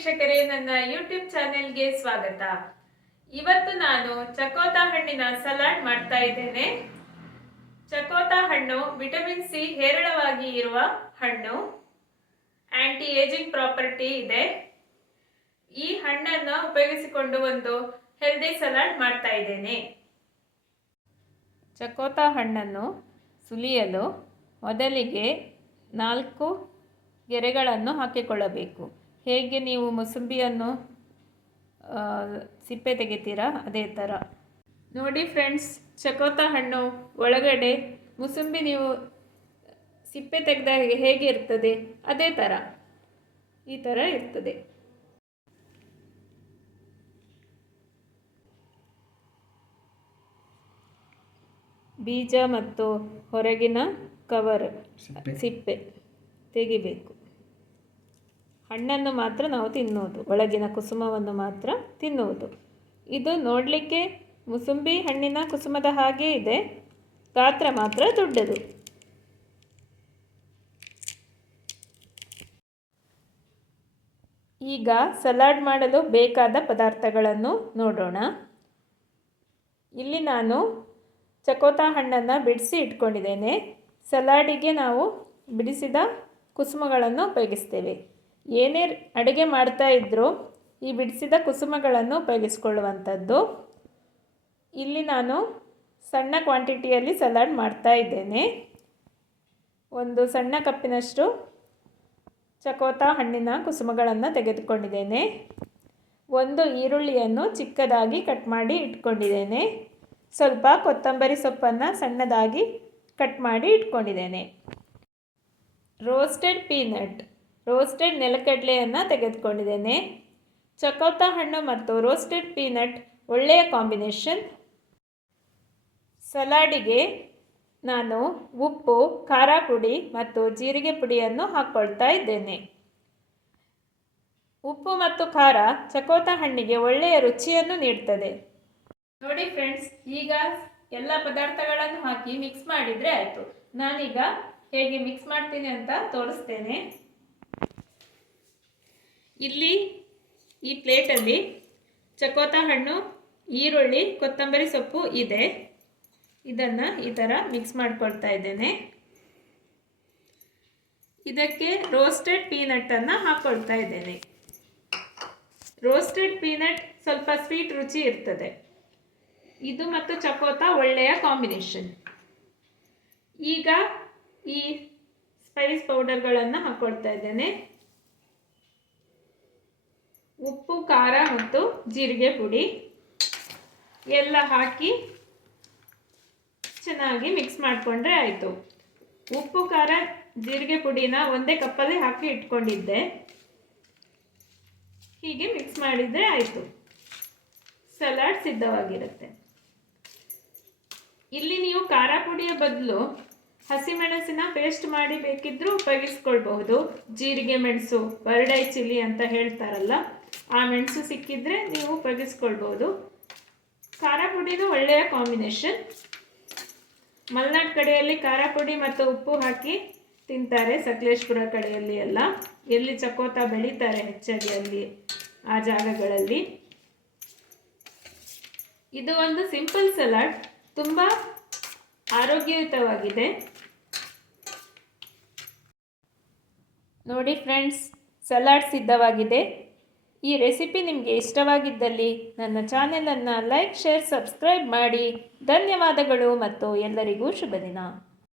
ವೀಕ್ಷಕರೇ, ನನ್ನ ಯೂಟ್ಯೂಬ್ ಚಾನೆಲ್ಗೆ ಸ್ವಾಗತ. ಇವತ್ತು ನಾನು ಚಕೋತ ಹಣ್ಣಿನ ಸಲಾಡ್ ಮಾಡ್ತಾ ಇದ್ದೇನೆ. ಚಕೋತ ಹಣ್ಣು ವಿಟಮಿನ್ ಸಿ ಹೇರಳವಾಗಿ ಇರುವ ಹಣ್ಣು. ಆಂಟಿ ಏಜಿಂಗ್ ಪ್ರಾಪರ್ಟಿ ಇದೆ. ಈ ಹಣ್ಣನ್ನು ಉಪಯೋಗಿಸಿಕೊಂಡು ಒಂದು ಹೆಲ್ದಿ ಸಲಾಡ್ ಮಾಡ್ತಾ ಇದ್ದೇನೆ. ಚಕೋತ ಹಣ್ಣನ್ನು ಸುಲಿಯಲು ಮೊದಲಿಗೆ 4 ಗೆರೆಗಳನ್ನು ಹಾಕಿಕೊಳ್ಳಬೇಕು. ಹೇಗೆ ನೀವು ಮೂಸಂಬಿಯನ್ನು ಸಿಪ್ಪೆ ತೆಗಿತೀರಾ ಅದೇ ಥರ. ನೋಡಿ ಫ್ರೆಂಡ್ಸ್, ಚಕೋತ ಹಣ್ಣು ಒಳಗಡೆ ಮೂಸಂಬಿ ನೀವು ಸಿಪ್ಪೆ ತೆಗೆದಾಗ ಹೇಗೆ ಇರ್ತದೆ ಅದೇ ಥರ, ಈ ಥರ ಇರ್ತದೆ. ಬೀಜ ಮತ್ತು ಹೊರಗಿನ ಕವರ್ ಸಿಪ್ಪೆ ತೆಗಿಬೇಕು. ಹಣ್ಣನ್ನು ಮಾತ್ರ ನಾವು ತಿನ್ನುವುದು, ಒಳಗಿನ ಕುಸುಮವನ್ನು ಮಾತ್ರ ತಿನ್ನುವುದು. ಇದು ನೋಡಲಿಕ್ಕೆ ಮೂಸಂಬಿ ಹಣ್ಣಿನ ಕುಸುಮದ ಹಾಗೆ ಇದೆ, ಗಾತ್ರ ಮಾತ್ರ ದೊಡ್ಡದು. ಈಗ ಸಲಾಡ್ ಮಾಡಲು ಬೇಕಾದ ಪದಾರ್ಥಗಳನ್ನು ನೋಡೋಣ. ಇಲ್ಲಿ ನಾನು ಚಕೋತ ಹಣ್ಣನ್ನು ಬಿಡಿಸಿ ಇಟ್ಕೊಂಡಿದ್ದೇನೆ. ಸಲಾಡಿಗೆ ನಾವು ಬಿಡಿಸಿದ ಕುಸುಮಗಳನ್ನು ಉಪಯೋಗಿಸ್ತೇವೆ. ಏನೇ ಅಡುಗೆ ಮಾಡ್ತಾ ಇದ್ದರೂ ಈ ಬಿಡಿಸಿದ ಕುಸುಮಗಳನ್ನು ಉಪಯೋಗಿಸ್ಕೊಳ್ಳುವಂಥದ್ದು. ಇಲ್ಲಿ ನಾನು ಸಣ್ಣ ಕ್ವಾಂಟಿಟಿಯಲ್ಲಿ ಸಲಾಡ್ ಮಾಡ್ತಾ ಇದ್ದೇನೆ. ಒಂದು ಸಣ್ಣ ಕಪ್ಪಿನಷ್ಟು ಚಕೋತ ಹಣ್ಣಿನ ಕುಸುಮಗಳನ್ನು ತೆಗೆದುಕೊಂಡಿದ್ದೇನೆ. ಒಂದು ಈರುಳ್ಳಿಯನ್ನು ಚಿಕ್ಕದಾಗಿ ಕಟ್ ಮಾಡಿ ಇಟ್ಕೊಂಡಿದ್ದೇನೆ. ಸ್ವಲ್ಪ ಕೊತ್ತಂಬರಿ ಸೊಪ್ಪನ್ನು ಸಣ್ಣದಾಗಿ ಕಟ್ ಮಾಡಿ ಇಟ್ಕೊಂಡಿದ್ದೇನೆ. ರೋಸ್ಟೆಡ್ ನೆಲಗಡಲೆಯನ್ನು ತೆಗೆದುಕೊಂಡಿದ್ದೇನೆ. ಚಕೋತ ಹಣ್ಣು ಮತ್ತು ರೋಸ್ಟೆಡ್ ಪೀನಟ್ ಒಳ್ಳೆಯ ಕಾಂಬಿನೇಷನ್. ಸಲಾಡಿಗೆ ನಾನು ಉಪ್ಪು, ಖಾರ ಪುಡಿ ಮತ್ತು ಜೀರಿಗೆ ಪುಡಿಯನ್ನು ಹಾಕ್ಕೊಳ್ತಾ ಇದ್ದೇನೆ. ಉಪ್ಪು ಮತ್ತು ಖಾರ ಚಕೋತ ಹಣ್ಣಿಗೆ ಒಳ್ಳೆಯ ರುಚಿಯನ್ನು ನೀಡ್ತದೆ. ನೋಡಿ ಫ್ರೆಂಡ್ಸ್, ಈಗ ಎಲ್ಲ ಪದಾರ್ಥಗಳನ್ನು ಹಾಕಿ ಮಿಕ್ಸ್ ಮಾಡಿದರೆ ಆಯಿತು. ನಾನೀಗ ಹೇಗೆ ಮಿಕ್ಸ್ ಮಾಡ್ತೀನಿ ಅಂತ ತೋರಿಸ್ತೇನೆ. ಇಲ್ಲಿ ಈ ಪ್ಲೇಟಲ್ಲಿ ಚಕೋತ ಹಣ್ಣು, ಈರುಳ್ಳಿ, ಕೊತ್ತಂಬರಿ ಸೊಪ್ಪು ಇದೆ. ಇದನ್ನು ಈ ಥರ ಮಿಕ್ಸ್ ಮಾಡ್ಕೊಳ್ತಾ ಇದ್ದೇನೆ. ಇದಕ್ಕೆ ರೋಸ್ಟೆಡ್ ಪೀನಟ್ಟನ್ನು ಹಾಕ್ಕೊಳ್ತಾ ಇದ್ದೇನೆ. ರೋಸ್ಟೆಡ್ ಪೀನಟ್ ಸ್ವಲ್ಪ ಸ್ವೀಟ್ ರುಚಿ ಇರ್ತದೆ. ಇದು ಮತ್ತು ಚಕೋತ ಒಳ್ಳೆಯ ಕಾಂಬಿನೇಷನ್. ಈಗ ಈ ಸ್ಪೈಸ್ ಪೌಡರ್ಗಳನ್ನು ಹಾಕ್ಕೊಳ್ತಾ ಇದ್ದೇನೆ. ಉಪ್ಪು, ಖಾರ ಮತ್ತು ಜೀರಿಗೆ ಪುಡಿ ಎಲ್ಲ ಹಾಕಿ ಚೆನ್ನಾಗಿ ಮಿಕ್ಸ್ ಮಾಡಿಕೊಂಡ್ರೆ ಆಯಿತು. ಉಪ್ಪು, ಖಾರ, ಜೀರಿಗೆ ಪುಡಿನ ಒಂದೇ ಕಪ್ಪಲ್ಲಿ ಹಾಕಿ ಇಟ್ಕೊಂಡಿದ್ದೆ. ಹೀಗೆ ಮಿಕ್ಸ್ ಮಾಡಿದರೆ ಆಯಿತು, ಸಲಾಡ್ ಸಿದ್ಧವಾಗಿರುತ್ತೆ. ಇಲ್ಲಿ ನೀವು ಖಾರ ಪುಡಿಯ ಬದಲು ಹಸಿಮೆಣಸಿನ ಪೇಸ್ಟ್ ಮಾಡಿ ಬೇಕಿದ್ರೂ ಉಪಯೋಗಿಸ್ಕೊಳ್ಬಹುದು. ಜೀರಿಗೆ ಮೆಣಸು, ಬರ್ಡೈ ಚಿಲ್ಲಿ ಅಂತ ಹೇಳ್ತಾರಲ್ಲ, ಆ ಮೆಣಸು ಸಿಕ್ಕಿದ್ರೆ ನೀವು ಉಪಯೋಗಿಸ್ಕೊಳ್ಬಹುದು. ಖಾರ ಪುಡಿನೂ ಒಳ್ಳೆಯ ಕಾಂಬಿನೇಷನ್. ಮಲೆನಾಡು ಕಡೆಯಲ್ಲಿ ಖಾರ ಪುಡಿ ಮತ್ತು ಉಪ್ಪು ಹಾಕಿ ತಿಂತಾರೆ, ಸಕಲೇಶ್ಪುರ ಕಡೆಯಲ್ಲಿ ಎಲ್ಲ, ಎಲ್ಲಿ ಚಕೋತ ಬೆಳೀತಾರೆ ಹೆಚ್ಚಾಗಿ ಅಲ್ಲಿ ಆ ಜಾಗಗಳಲ್ಲಿ. ಇದು ಒಂದು ಸಿಂಪಲ್ ಸಲಾಡ್, ತುಂಬ ಆರೋಗ್ಯಯುತವಾಗಿದೆ. ನೋಡಿ ಫ್ರೆಂಡ್ಸ್, ಸಲಾಡ್ ಸಿದ್ಧವಾಗಿದೆ. ಈ ರೆಸಿಪಿ ನಿಮಗೆ ಇಷ್ಟವಾಗಿದ್ದಲ್ಲಿ ನನ್ನ ಚಾನೆಲನ್ನು ಲೈಕ್, ಶೇರ್, ಸಬ್ಸ್ಕ್ರೈಬ್ ಮಾಡಿ. ಧನ್ಯವಾದಗಳು ಮತ್ತು ಎಲ್ಲರಿಗೂ ಶುಭ ದಿನ.